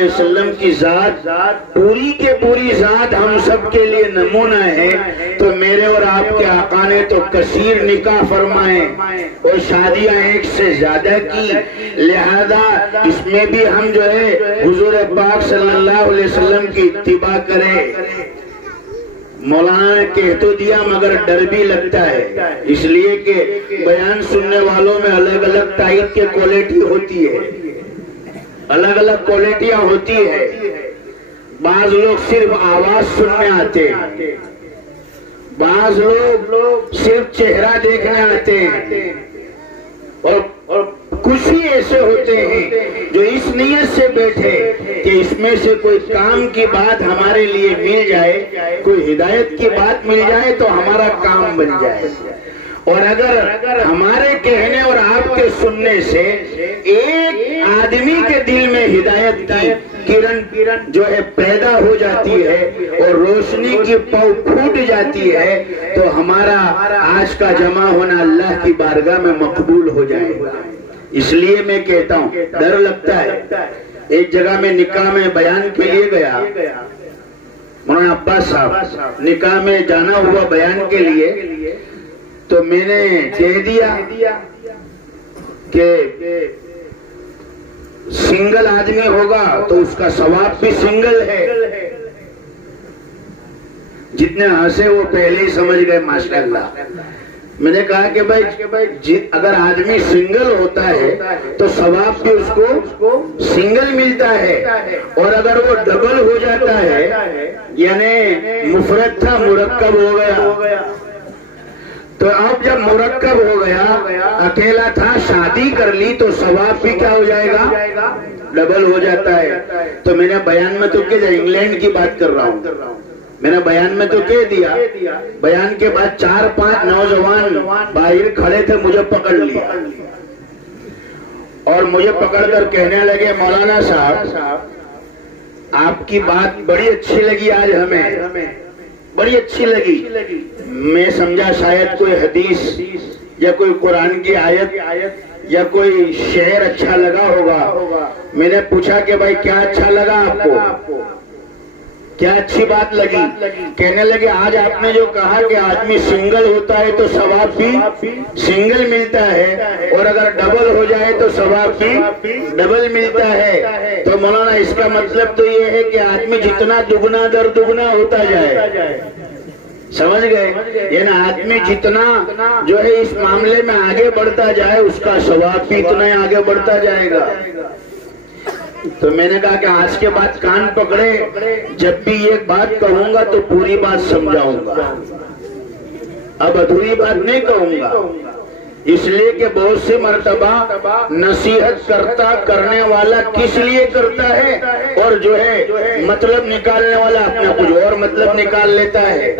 علیہ وسلم کی ذات پوری کے پوری ذات ہم سب کے لیے نمونہ ہے، تو میرے اور آپ کے آقا نے تو کثیر نکاح فرمائے اور شادیاں ایک سے زیادہ کی، لہذا اس میں بھی ہم جو ہے حضور پاک صلی اللہ علیہ وسلم کی اتباع کریں۔ مولانا نے کہہ تو دیا مگر ڈر بھی لگتا ہے، اس لیے کہ بیان سننے والوں میں الگ الگ ٹائپ کے کوالٹی ہوتی ہے، الگ الگ کوالٹیاں ہوتی ہے۔ بعض لوگ صرف آواز سننے آتے ہیں، بعض لوگ صرف چہرہ دیکھنے آتے ہیں، اور کچھ ہی ایسے ہوتے ہیں جو اس نیت سے بیٹھے کہ اس میں سے کوئی کام کی بات ہمارے لیے مل جائے، کوئی ہدایت کی بات مل جائے تو ہمارا کام بن جائے۔ اور اگر ہمارے کہنے اور آپ کے سننے سے ایک آدمی کے دل میں ہدایت کی کرن جو ہے پیدا ہو جاتی ہے اور روشنی کی پاؤ پھوٹ جاتی ہے، تو ہمارا آج کا جمع ہونا اللہ کی بارگاہ میں مقبول ہو جائے گا۔ اس لیے میں کہتا ہوں ڈر لگتا ہے۔ ایک جگہ میں نکاح میں بیان کے لیے گیا، مولانا عباس صاحب نکاح میں جانا ہوا بیان کے لیے، تو میں نے کہہ دیا کہ سنگل آدمی ہوگا تو اس کا ثواب بھی سنگل ہے۔ جتنے ہنسے وہ پہلے ہی سمجھ گئے ماشاءاللہ۔ میں نے کہا کہ بھائی اگر آدمی سنگل ہوتا ہے تو ثواب بھی اس کو سنگل ملتا ہے، اور اگر وہ ڈبل ہو جاتا ہے یعنی مفرد تھا مرکب ہو گیا، تو اب جب مرکب ہو گیا اکیلا تھا شادی کر لی تو ثواب بھی کیا ہو جائے گا؟ ڈبل ہو جاتا ہے۔ تو میں نے بیان میں تو کہ انگلینڈ کی بات کر رہا ہوں، میں نے بیان میں تو کہہ دیا، بیان کے بعد 4-5 نوجوان باہر کھڑے تھے، مجھے پکڑ لیا اور مجھے پکڑ کر کہنے لگے مولانا صاحب آپ کی بات بڑی اچھی لگی، آج ہمیں بڑی اچھی لگی۔ میں سمجھا شاید کوئی حدیث یا کوئی قرآن کی آیت یا کوئی شعر اچھا لگا ہوگا۔ میں نے پوچھا کہ بھائی کیا اچھا لگا آپ کو، کیا اچھی بات لگی؟ کہنے لگے آج آپ نے جو کہا کہ آدمی سنگل ہوتا ہے تو ثواب بھی سنگل ملتا ہے، اور اگر ڈبل ہو جائے تو ثواب بھی ڈبل ملتا ہے، تو مولانا اس کا مطلب تو یہ ہے کہ آدمی جتنا دگنا در دگنا ہوتا جائے، سمجھ گئے؟ یعنی آدمی جتنا جو ہے اس معاملے میں آگے بڑھتا جائے اس کا ثواب بھی اتنا ہی آگے بڑھتا جائے گا۔ تو میں نے کہا کہ آج کے بعد کان پکڑے، جب بھی یہ بات کہوں گا تو پوری بات سمجھاؤں گا، اب ادھوری بات نہیں کہوں گا، اس لیے کہ بہت سے مرتبہ نصیحت کرنے والا کس لیے کرتا ہے، اور جو ہے مطلب نکالنے والا اپنا کچھ اور مطلب نکال لیتا ہے۔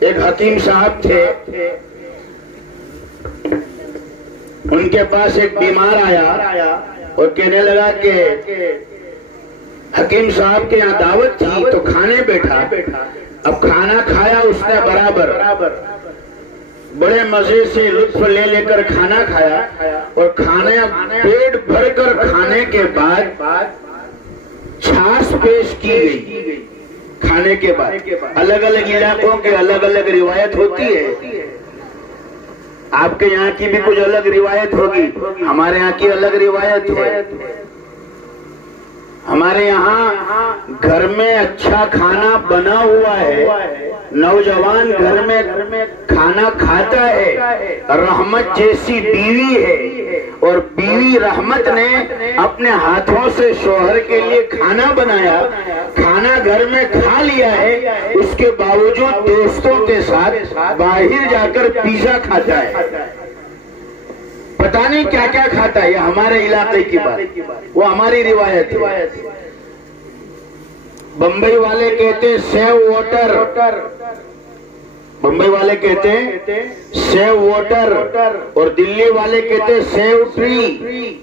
ایک حکیم صاحب تھے، ان کے پاس ایک بیمار آیا اور کہنے لگا کہ حکیم صاحب کے یہاں دعوت تھی تو کھانے بیٹھا، اب کھانا کھایا اس نے برابر، بڑے مزے سے لطف لے کر کھانا کھایا، اور کھانا پیٹ بھر کر کھانے کے بعد چھاس پیش کی گئی۔ کھانے کے بعد الگ الگ علاقوں کے الگ الگ روایت ہوتی ہے، آپ کے یہاں کی بھی کچھ الگ روایت ہوگی، ہمارے یہاں کی الگ روایت ہے۔ ہمارے یہاں گھر میں اچھا کھانا بنا ہوا ہے، نوجوان گھر میں کھانا کھاتا ہے، رحمت جیسی بیوی ہے، اور بیوی رحمت نے اپنے ہاتھوں سے شوہر کے لیے کھانا بنایا، کھانا گھر میں کھا لیا ہے، اس کے باوجود دوستوں کے ساتھ باہر جا کر پیزا کھاتا ہے، پتہ نہیں کیا کیا کھاتا ہے۔ یہ ہمارے علاقے کی بات، وہ ہماری روایت ہے۔ بمبئی والے کہتے ہیں سیو واٹر، بمبئی والے کہتے ہیں سیو واٹر، اور دلی والے کہتے ہیں سیو ٹری،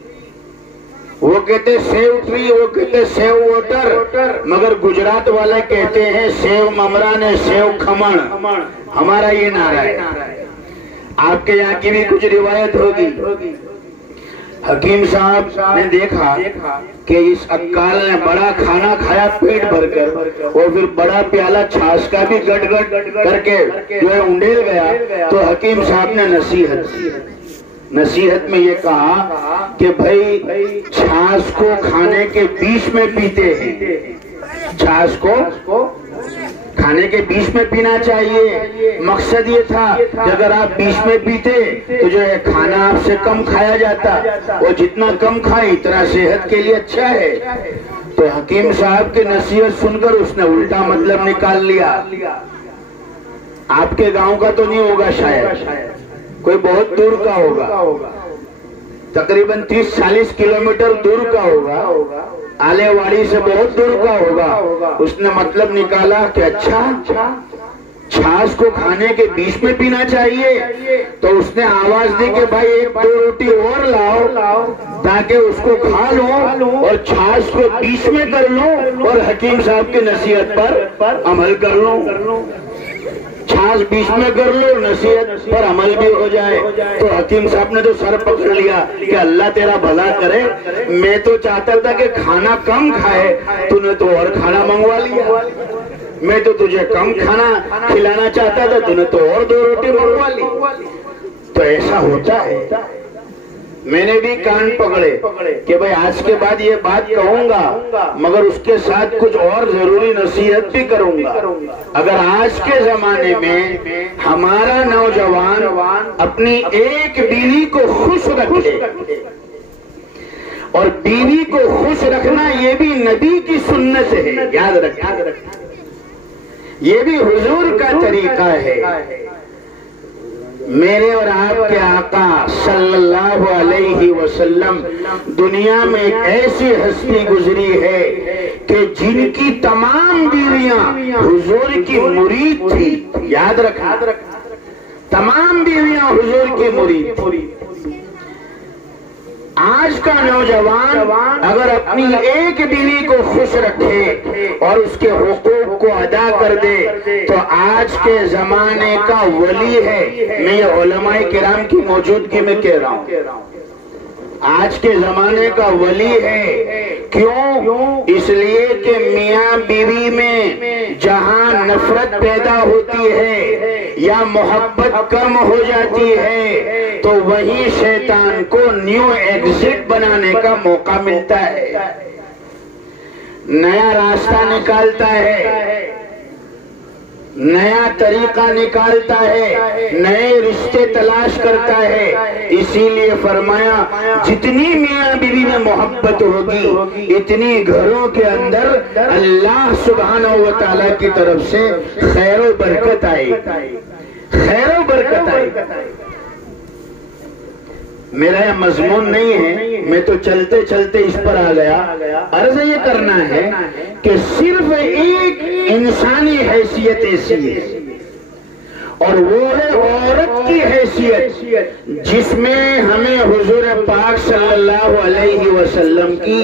وہ کہتے سیو ٹری، وہ کہتے سیو واٹر، مگر گجرات والے کہتے ہیں سیو ممران سیو کھمن، ہمارا یہ نعرہ ہے۔ آپ کے یہاں کی بھی کچھ روایت ہوگی، حکیم صاحب نے دیکھا کہ اس اکال نے بڑا کھانا کھایا پیٹ بھر کر، اور پھر بڑا پیالہ چھاچ کا بھی گٹ گٹ کر کے جو ہے انڈیل گیا، تو حکیم صاحب نے نصیحت میں یہ کہا کہ بھائی چھاچ کو کھانے کے بیچ میں پیتے ہیں، چھاچ کو کھانے کے بیچ میں پینا چاہیے۔ مقصد یہ تھا کہ اگر آپ بیچ میں پیتے تو جو ہے کھانا آپ سے کم کھایا جاتا، اور جتنا کم کھائے اتنا صحت کے لیے اچھا ہے۔ تو حکیم صاحب کی نصیحت سن کر اس نے الٹا مطلب نکال لیا۔ آپ کے گاؤں کا تو نہیں ہوگا، شاید کوئی بہت دور کا ہوگا، تقریباً 30-40 کلومیٹر دور کا ہوگا، آلے واڑی سے بہت دور کا ہوگا۔ اس نے مطلب نکالا کہ اچھا چھاچ کو کھانے کے بیچ میں پینا چاہیے، تو اس نے آواز دی کہ بھائی 1-2 روٹی اور لاؤ تاکہ اس کو کھا لوں اور چھاچ کو بیچ میں کر لوں اور حکیم صاحب کی نصیحت پر عمل کر لوں۔ چھاچ بیچ میں کر لو، نصیحت پر عمل بھی ہو جائے۔ تو حکیم صاحب نے تو سر پکڑ لیا کہ اللہ تیرا بھلا کرے، میں تو چاہتا تھا کہ کھانا کم کھائے، تو نے تو اور کھانا منگوا لیا۔ میں تو تجھے کم کھانا کھلانا چاہتا تھا، تو نے تو اور 2 روٹی منگوا لی۔ تو ایسا ہوتا ہے۔ میں نے بھی کان پکڑے کہ بھئی آج کے بعد یہ بات کہوں گا، مگر اس کے ساتھ کچھ اور ضروری نصیحت بھی کروں گا۔ اگر آج کے زمانے میں ہمارا نوجوان اپنی ایک بیوی کو خوش رکھے، اور بیوی کو خوش رکھنا یہ بھی نبی کی سنت ہے، یاد رکھیں، یہ بھی حضور کا طریقہ ہے۔ میرے اور آپ کے آقا صلی اللہ علیہ وسلم دنیا میں ایک ایسی ہستی گزری ہے کہ جن کی تمام بیویاں حضور کی مرید تھی، یاد رکھنا، تمام بیویاں حضور کی مرید تھی۔ آج کا نوجوان اگر اپنی ایک بیوی کو خوش رکھے اور اس کے حقوق کو ادا کر دے تو آج کے زمانے کا ولی ہے۔ میں یہ علماء کرام کی موجودگی میں کہہ رہا ہوں، آج کے زمانے کا ولی ہے۔ کیوں؟ اس لیے کہ میاں بیوی میں جہاں نفرت پیدا ہوتی ہے یا محبت کم ہو جاتی ہے تو وہیں شیطان کو نیو ایگزٹ بنانے کا موقع ملتا ہے، نیا راستہ نکالتا ہے، نیا طریقہ نکالتا ہے، نئے رشتے تلاش کرتا ہے۔ اسی لیے فرمایا جتنی میاں بیوی میں محبت ہوگی اتنی گھروں کے اندر اللہ سبحانہ و تعالیٰ کی طرف سے خیر و برکت آئے، خیر و برکت آئے۔ میرا یہ مضمون نہیں ہے، میں تو چلتے چلتے اس پر آ گیا۔ عرض یہ کرنا ہے کہ صرف ایک انسانی حیثیت ایسی ہے، اور وہ ہے عورت کی حیثیت، جس میں ہمیں حضور پاک صلی اللہ علیہ وسلم کی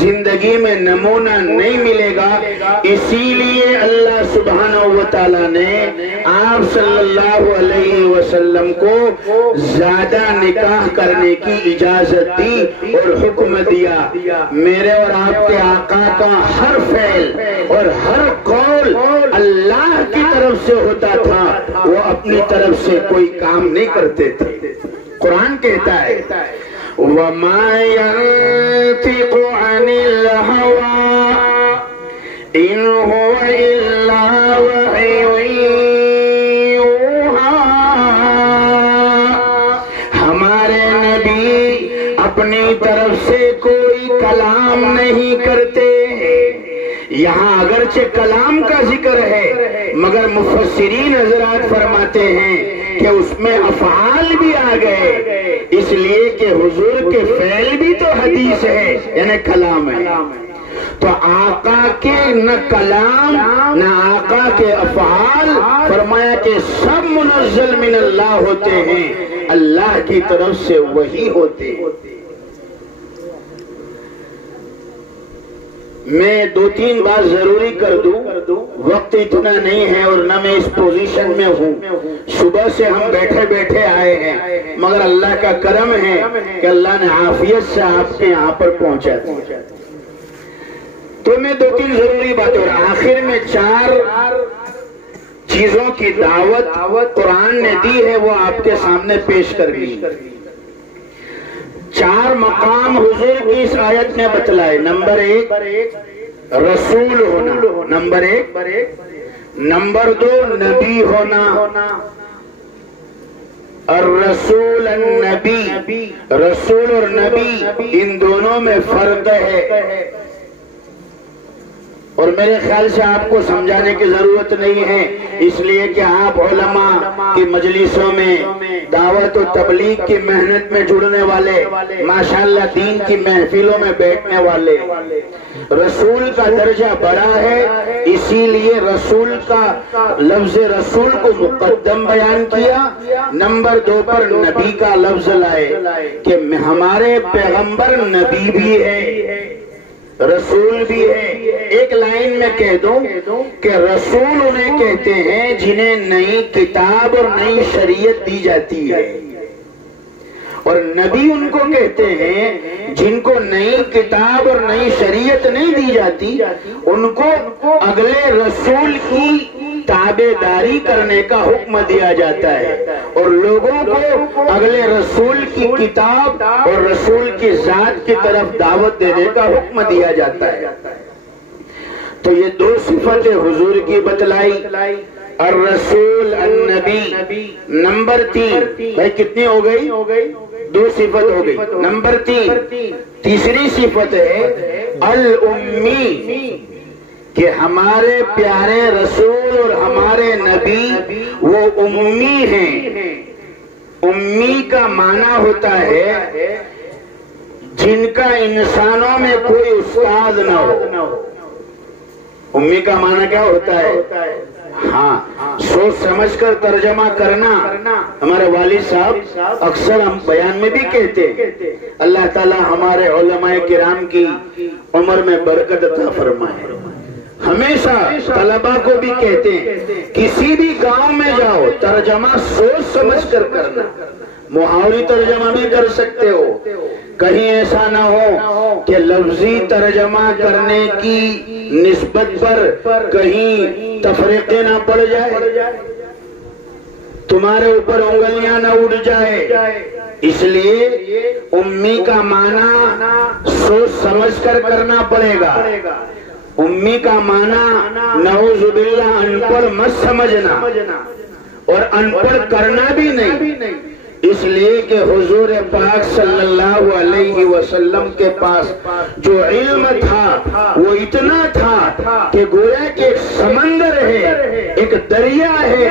زندگی میں نمونہ نہیں ملے گا۔ اسی لیے اللہ سبحانہ و تعالیٰ نے آپ صلی اللہ علیہ وسلم کو زیادہ نکاح کرنے کی اجازت دی اور حکم دیا۔ میرے اور آپ کے آقا کا ہر فعل اور ہر قول اللہ کی طرف سے ہوتا تھا، وہ اپنی طرف سے کوئی کام نہیں کرتے تھے۔ قرآن کہتا ہے وَمَا يَنْطِقُ عَنِ الْهَوَىٰ إِنْ هُوَ إِلَّا وَحْيٌ يُوحَىٰ۔ ہمارے نبی اپنی طرف سے کوئی کلام نہیں کرتے۔ یہاں اگرچہ کلام کا ذکر ہے مگر مفسرین حضرات فرماتے ہیں کہ اس میں افعال بھی آ گئے، اس لیے کہ حضور کے فعل بھی تو حدیث ہے، یعنی کلام ہے۔ تو آقا کے نہ کلام نہ آقا کے افعال، فرمایا کہ سب منزل من اللہ ہوتے ہیں، اللہ کی طرف سے وہی ہوتے ہیں۔ میں 2-3 بات ضروری کر دوں، وقت اتنا نہیں ہے اور نہ میں اس پوزیشن میں ہوں، صبح سے ہم بیٹھے بیٹھے آئے ہیں، مگر اللہ کا کرم ہے کہ اللہ نے عافیت سے آپ کے یہاں پر پہنچا دیا۔ تو میں 2-3 ضروری باتیں، اور آخر میں 4 چیزوں کی دعوت قرآن نے دی ہے، وہ آپ کے سامنے پیش کر دی۔ 4 مقام حضور کی اس آیت نے بتلائے۔ نمبر 1 رسول ہونا، نمبر 1 نمبر 2 نبی ہونا، الرسول النبی، رسول اور نبی ان دونوں میں فرق ہے، اور میرے خیال سے آپ کو سمجھانے کی ضرورت نہیں ہے، اس لیے کہ آپ علماء کی مجلسوں میں دعوت و تبلیغ کی محنت میں جڑنے والے، ماشاءاللہ دین کی محفلوں میں بیٹھنے والے، رسول کا درجہ بڑا ہے، اسی لیے رسول کا لفظ رسول کو مقدم بیان کیا، نمبر 2 پر نبی کا لفظ لائے کہ ہمارے پیغمبر نبی بھی ہے، رسول بھی ہے۔ ایک لائن میں کہہ دوں کہ رسول انہیں کہتے ہیں جنہیں نئی کتاب اور نئی شریعت دی جاتی ہے، اور نبی ان کو کہتے ہیں جن کو نئی کتاب اور نئی شریعت نہیں دی جاتی، ان کو اگلے رسول کی تابع داری کرنے کا حکم دیا جاتا ہے، اور لوگوں کو اگلے رسول کی کتاب اور رسول کی ذات کی طرف دعوت دینے کا حکم دیا جاتا ہے۔ تو یہ 2 صفتیں حضور کی بتلائی، الرسول النبی۔ نمبر 3 بھائی کتنی ہو گئی؟ 2 صفت ہو گئی۔ نمبر 3 تیسری صفت ہے الامی، کہ ہمارے پیارے رسول اور ہمارے نبی وہ امی ہیں۔ امی کا معنی ہوتا ہے جن کا انسانوں میں کوئی استاد نہ ہو۔ امی کا معنی کیا ہوتا ہے؟ ہاں، سوچ سمجھ کر ترجمہ کرنا۔ ہمارے والد صاحب اکثر ہم بیان میں بھی کہتے ہیں، اللہ تعالی ہمارے علماء کرام کی عمر میں برکت عطا فرمائے۔ ہمیشہ طلبہ کو بھی کہتے ہیں کسی بھی گاؤں میں جاؤ ترجمہ سوچ سمجھ کر کرنا، محاوری ترجمہ بھی کر سکتے ہو، کہیں ایسا نہ ہو کہ لفظی ترجمہ کرنے کی نسبت پر کہیں تفریقے نہ پڑ جائے، تمہارے اوپر انگلیاں نہ اڑ جائے۔ اس لیے امی کا معنی سوچ سمجھ کر کرنا پڑے گا۔ امی کا معنی نعوذ باللہ ان پڑھ مت سمجھنا، اور ان پڑھ کرنا بھی نہیں، اس لیے کہ حضور پاک صلی اللہ علیہ وسلم کے پاس جو علم تھا وہ اتنا تھا کہ گویا کہ ایک سمندر ہے، ایک دریا ہے،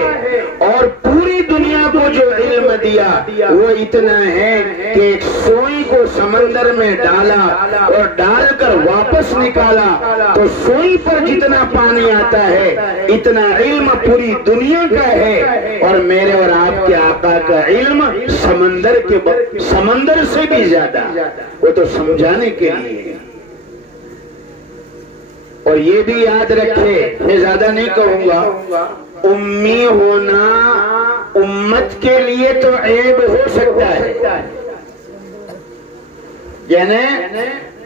اور پوری دنیا کو جو علم دیا وہ اتنا ہے کہ ایک سوئی کو سمندر میں ڈالا اور ڈال کر واپس نکالا تو سوئی پر جتنا پانی آتا ہے اتنا علم پوری دنیا کا ہے، اور میرے اور آپ کے آقا کا علم سمندر سے بھی زیادہ، وہ تو سمجھانے کے لیے۔ اور یہ بھی یاد رکھے، میں زیادہ نہیں کہوں گا، امی ہونا امت کے لیے تو عیب ہو سکتا ہے، یعنی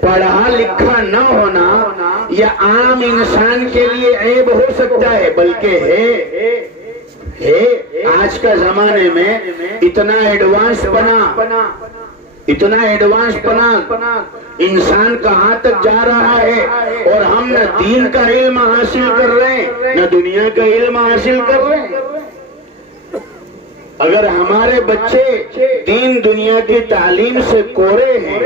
پڑھا لکھا نہ ہونا یا عام انسان کے لیے عیب ہو سکتا ہے، بلکہ ہے آج کا زمانے میں اتنا ایڈوانس بنا انسان کہاں تک جا رہا ہے، اور ہم نہ دین کا علم حاصل کر رہے ہیں نہ دنیا کا علم حاصل کر رہے ہیں۔ اگر ہمارے بچے دین دنیا کی تعلیم سے کوڑے ہیں،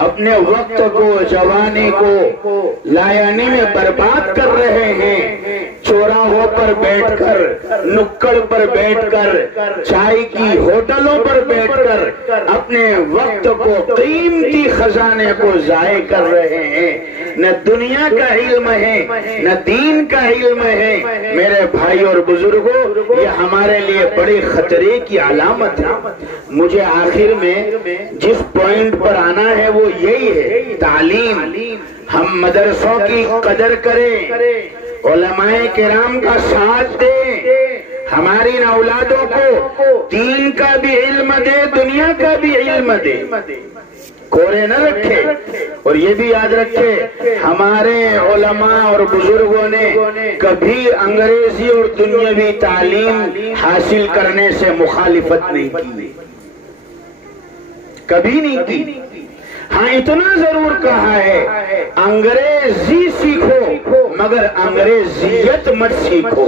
اپنے وقت کو جوانی کو لایانی میں برباد کر رہے ہیں، چوراہوں پر بیٹھ کر، نکڑ پر بیٹھ کر، چائے کی ہوٹلوں پر بیٹھ کر اپنے وقت کو، قیمتی خزانے کو ضائع کر رہے ہیں، نہ دنیا کا علم ہے نہ دین کا علم ہے، میرے بھائی اور بزرگوں، یہ ہمارے لیے بڑے خطرے کی علامت ہے۔ مجھے آخر میں جس پوائنٹ پر آنا ہے وہ یہی ہے، تعلیم۔ ہم مدرسوں کی قدر کریں، علماء کرام کا ساتھ دیں، ہماری ان اولادوں کو دین کا بھی علم دے، دنیا کا بھی علم دے، کورے نہ رکھے۔ اور یہ بھی یاد رکھے ہمارے علماء اور بزرگوں نے کبھی انگریزی اور دنیاوی تعلیم حاصل کرنے سے مخالفت نہیں کی، کبھی نہیں کی۔ ہاں اتنا ضرور کہا ہے انگریزی سیکھو مگر انگریزیت مت سیکھو،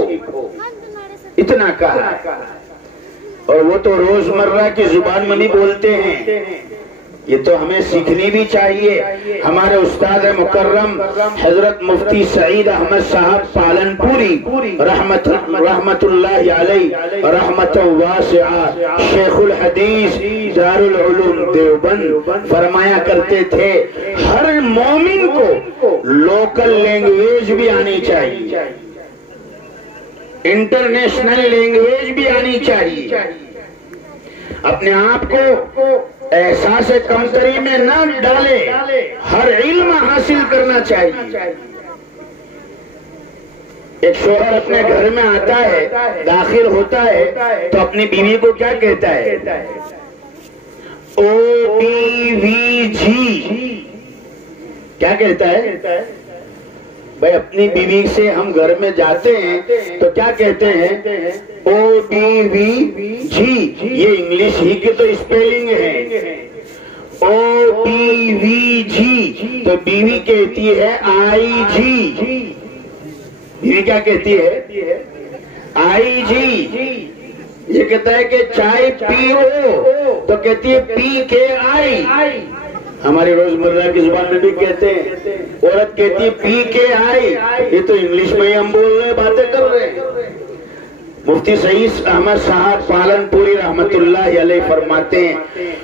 اتنا کہا۔ اور وہ تو روزمرہ کی زبان میں نہیں بولتے ہیں، یہ تو ہمیں سیکھنی بھی چاہیے۔ ہمارے استاد مکرم حضرت مفتی سعید احمد صاحب پالنپوری رحمت اللہ علیہ رحمت واسعہ، شیخ الحدیث دارالعلوم دیوبند فرمایا کرتے تھے ہر مومن کو لوکل لینگویج بھی آنی چاہیے، انٹرنیشنل لینگویج بھی آنی چاہیے۔ اپنے آپ کو احساس کمتری میں نہ ڈالے، ہر علم حاصل کرنا چاہیے۔ ایک شوہر اپنے گھر میں آتا ہے، داخل ہوتا ہے تو اپنی بیوی کو کیا کہتا ہے؟ OBVG کیا کہتا ہے؟ بھائی اپنی بیوی سے ہم گھر میں جاتے ہیں تو کیا کہتے ہیں؟ OBVG، یہ انگلش ہی کی تو اسپیلنگ ہے۔ OBVG تو بیوی کہتی ہے IG، بیوی کیا کہتی ہے؟ IG۔ یہ کہتا ہے کہ چائے پیو تو کہتی ہے PKI، ہماری روزمرہ کی زبان میں بھی کہتے ہیں۔ عورت کہتی ہے PKI، یہ تو انگلش میں ہی ہم بول رہے ہیں، باتیں کر رہے ہیں۔ مفتی سعید احمد صاحب پالنپوری رحمت اللہ علیہ فرماتے ہیں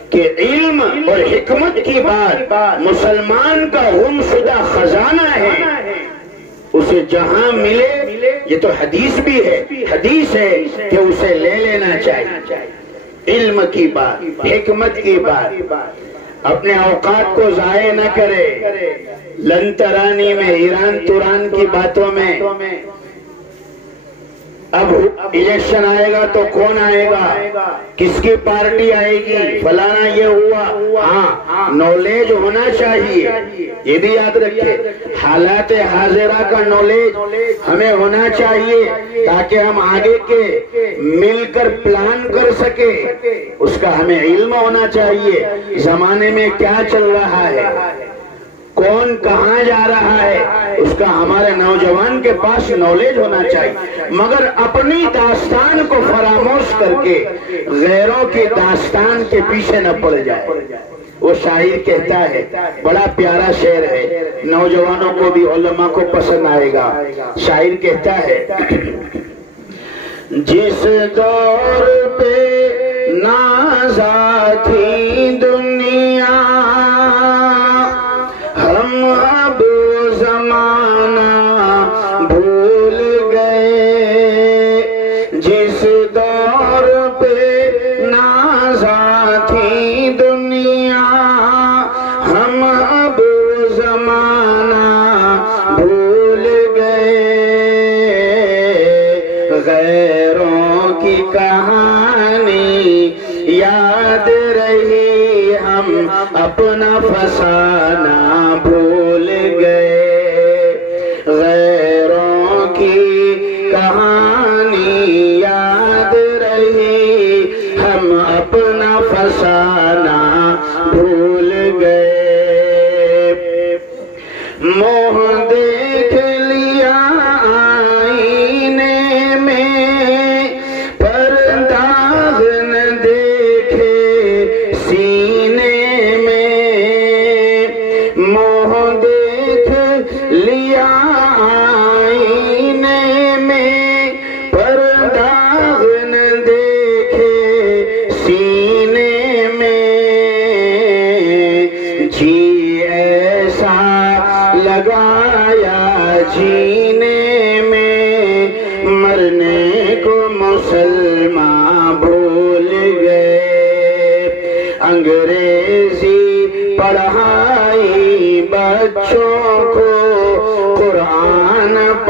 کہ علم اور حکمت کی بات مسلمان کا گم شدہ خزانہ ہے، اسے جہاں ملے، یہ تو حدیث بھی ہے، حدیث ہے کہ اسے لے لینا چاہیے۔ علم کی بات، حکمت کی بات، اپنے اوقات کو ضائع نہ کرے لن ترانی میں، ایران توران کی باتوں میں۔ اب الیکشن آئے گا تو کون آئے گا، کس کی پارٹی آئے گی، فلانا یہ ہوا۔ ہاں نالج ہونا چاہیے، یہ بھی یاد رکھے، حالات حاضرہ کا نالج ہمیں ہونا چاہیے تاکہ ہم آگے کے مل کر پلان کر سکے، اس کا ہمیں علم ہونا چاہیے۔ زمانے میں کیا چل رہا ہے، کون کہاں جا رہا ہے، اس کا ہمارے نوجوان کے پاس نالج ہونا چاہیے، مگر اپنی داستان کو فراموش کر کے غیروں کی داستان کے پیچھے نہ پڑ جائے۔ وہ شاعر کہتا ہے، بڑا پیارا شعر ہے، نوجوانوں کو بھی علماء کو پسند آئے گا۔ شاعر کہتا ہے، جس دور پہ نازا تھی دنیا، ہم اب زمانہ بھول گئے، جس دور پہ نازا تھی دنیا، ہم اب زمانہ بھول گئے، غیروں کی کہانی یاد رہی، ہم اپنا فسانہ بھول گئے، غیروں کی کہانی یاد رہی، ہم اپنا فسانہ بھول گئے، منہ دیکھ لیا آئینے میں، پر داغ نہ دیکھے سینے میں، منہ دیکھ لیا آئینے میں، پر داغ نہ دیکھے سینے میں، جی ایسا لگایا جینے میں، مرنے کو مسلمان بھول گئے، انگریزی پڑھائی بچوں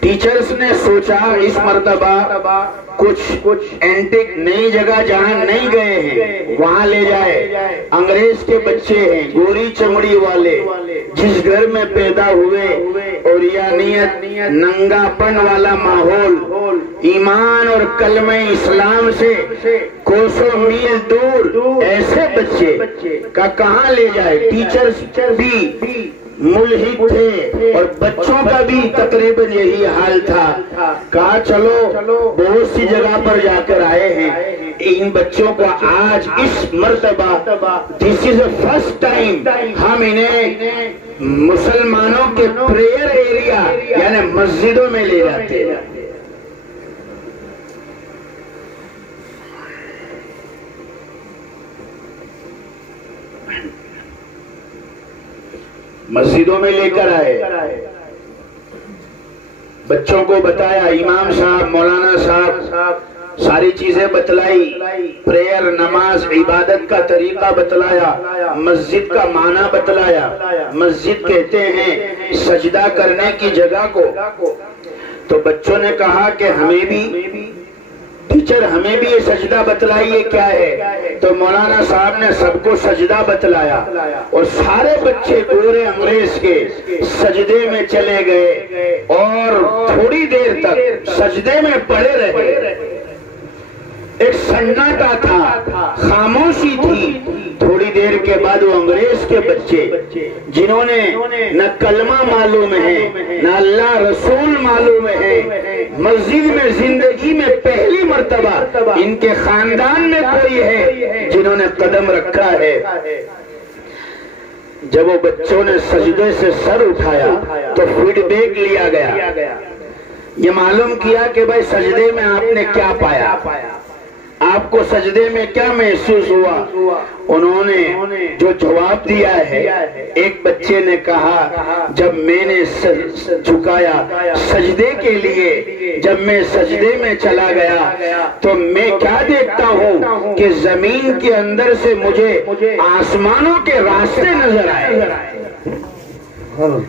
ٹیچرز نے سوچا اس مرتبہ کچھ اینٹک نئی جگہ جہاں نہیں گئے ہیں وہاں لے جائے۔ انگریز کے بچے ہیں، گوری چمڑی والے، جس گھر میں پیدا ہوئے، اوریانیت، ننگا پن والا ماحول، ایمان اور کلمہ اسلام سے کوسوں میل دور ایسے بچے کا کہاں لے جائے؟ ٹیچرز بھی ملحد تھے اور بچوں کا بھی تقریباً یہی حال تھا۔ کہا چلو بہت سی جگہ پر جا کر آئے ہیں، ان بچوں کو آج اس مرتبہ this is the first time ہم انہیں مسلمانوں کے پریئر ایریا یعنی مسجدوں میں لے جاتے ہیں۔ مسجدوں میں لے کر آئے، بچوں کو بتایا، امام صاحب، مولانا صاحب ساری چیزیں بتلائی، پریئر، نماز، عبادت کا طریقہ بتلایا، مسجد کا معنی بتلایا۔ مسجد کہتے ہیں سجدہ کرنے کی جگہ کو۔ تو بچوں نے کہا کہ ہمیں بھی ٹیچر ہمیں بھی یہ سجدہ بتلائیے کیا ہے؟ تو مولانا صاحب نے سب کو سجدہ بتلایا اور سارے بچے گورے انگریز کے سجدے میں چلے گئے اور تھوڑی دیر تک سجدے میں پڑے رہے۔ ایک سناٹا تھا، خاموشی تھی۔ تھوڑی دیر کے بعد وہ انگریز کے بچے جنہوں نے نہ کلمہ معلوم ہے نہ اللہ رسول معلوم ہے، مسجد میں زندگی میں پہلی مرتبہ ان کے خاندان میں کوئی ہے جنہوں نے قدم رکھا ہے، جب وہ بچوں نے سجدے سے سر اٹھایا تو فیڈ بیک لیا گیا، یہ معلوم کیا کہ بھائی سجدے میں آپ نے کیا پایا، آپ کو سجدے میں کیا محسوس ہوا؟ انہوں نے جو جواب دیا ہے، ایک بچے نے کہا جب میں نے جھکایا سجدے کے لیے، جب میں سجدے میں چلا گیا تو میں کیا دیکھتا ہوں کہ زمین کے اندر سے مجھے آسمانوں کے راستے نظر آئے،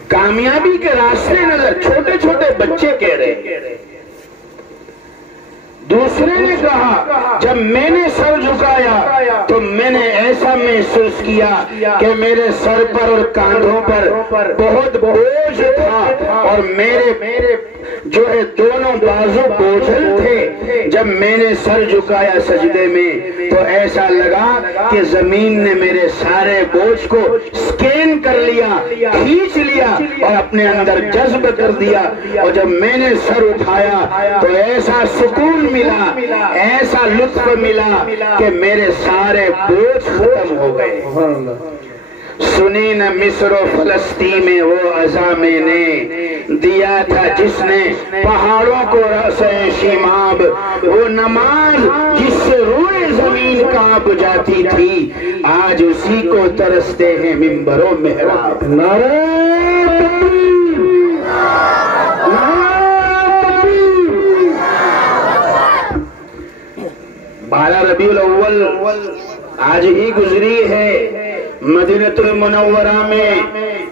کامیابی کے راستے نظر۔ چھوٹے چھوٹے بچے کہہ رہے ہیں۔ دوسرے نے کہا جب میں نے سر جھکایا تو میں نے ایسا محسوس کیا کہ میرے سر پر اور کاندھوں پر بہت بوجھ تھا اور میرے جو ہے دونوں بازو بوجھل تھے۔ جب میں نے سر جھکایا سجدے میں تو ایسا لگا کہ زمین نے میرے سارے بوجھ کو سکین کر لیا، کھینچ لیا اور اپنے اندر جذب کر دیا، اور جب میں نے سر اٹھایا تو ایسا سکون ملا، ایسا لطف ملا کہ میرے سارے بوجھ ختم ہو گئے۔ سنی نہ مصر و فلسطین میں وہ عزا میں نے دیا تھا جس نے پہاڑوں کو رأس شیماب، وہ نماز جس سے روئے زمین کانپ جاتی تھی، آج اسی کو ترستے ہیں منبر و محراب۔ نعرہ تکبیر، نعرہ تکبیر۔ 12 ربیع الاول آج ہی گزری ہے۔ مدینہ المنورہ میں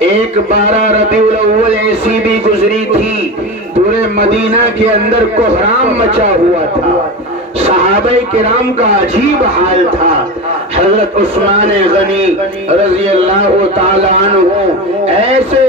ایک 12 ربیع الاول ایسی بھی گزری تھی، پورے مدینہ کے اندر کوہرام مچا ہوا تھا، صحابہ کرام کا عجیب حال تھا۔ حضرت عثمان غنی رضی اللہ تعالی عنہ ایسے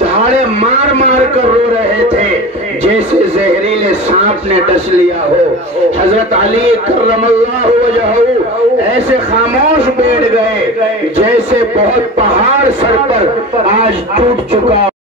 دھاڑے مار مار کر رو رہے تھے جیسے زہریلے سانپ نے ڈس لیا ہو۔ حضرت علی کرم اللہ وجہہ ایسے خاموش بیٹھ گئے جیسے بہت پہاڑ سر پر آج ٹوٹ چکا